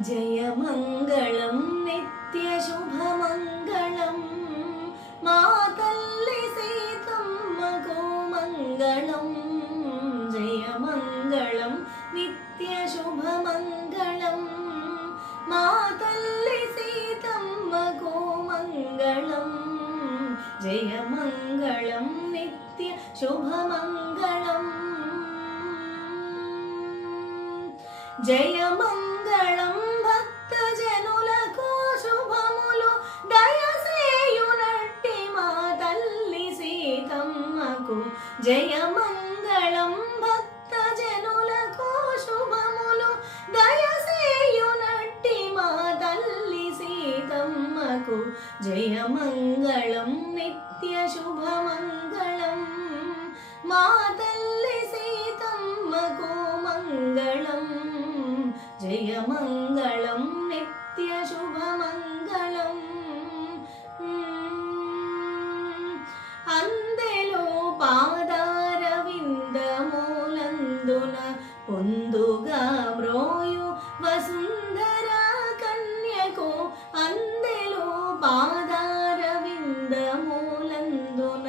జయమంగళం నిత్యశుభమంగళం మాతల్లి సీతమ్మకు మంగళం. జయమంగళం నిత్యశుభమంగళం మాతల్లి సీతమ్మకు మంగళం. జయమంగళం నిత్యశుభమంగళం. జయమంగళం భక్తజనులకు శుభములు దయసేయునట్టి మా తల్లి సీతమ్మకు. జయమంగళం భక్తజనులకు శుభములు దయసేయునట్టి మా తల్లి సీతమ్మకు. జయమంగళం నిత్యశుభమంగళం మా తల్లి సీతమ్మకు మంగళం. జయమంగళం నిత్యశుభమంగళం. అందెలో పాదారవిందమూలందున పొందుగా మ్రోయు వసుంధరా కన్యకు. అందెలో పాదారవిందమూలందున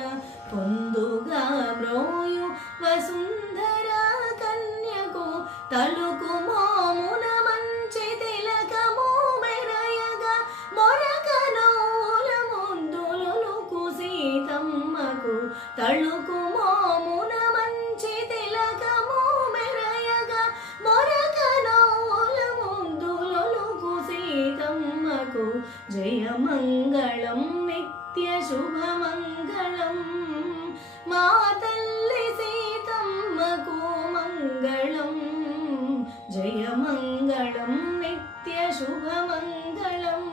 పొందుగా మ్రోయు వసుంధరా కన్యకు. తలుకు మోమున మంచి తిలకము మెరయగా మొరకనోల ముద్దులొలుకు సీతమ్మకు. తలుకు మోమున మంచి తిలకము మెరయగా మొరకనోల ముద్దులొలుకు సీతమ్మకు. జయమంగళం నిత్యశుభమంగళం మా తల్లి సీతమ్మకు మంగళం. జయమంగళం నిత్యశుభమంగళం.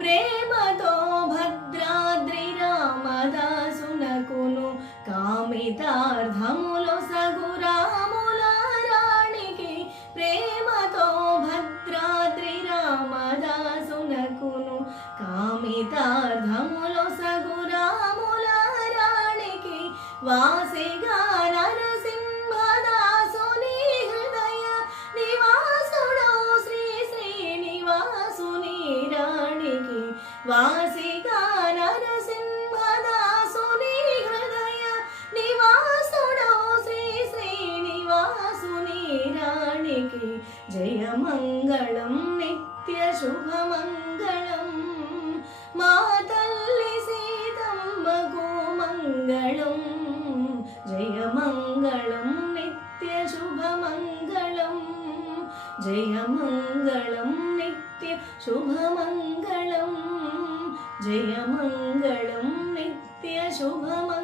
ప్రేమతో భద్రాద్రి రామదాసునకును కామితార్థములు సగురాముల రాణికి. ప్రేమతో భద్రాద్రి రామదాసునకును కామితార్థములు సగురాముల రాణికి. వాసిగా నరసింహదాసుని హృదయ నివాసుడో శ్రీ శ్రీనివాసుని రాణికి. వాసిగా నరసింహదాసుని హృదయ నివాసుడో శ్రీ శ్రీనివాసుని రాణికి. జయమంగళం నిత్యశుభమంగళం మా తల్లి సీతమ్మకు మంగళం. జయమంగళం నిత్యశుభమంగళం. జయమంగళం నిత్యశుభమంగళం. జయమంగళం నిత్యశుభమంగళం.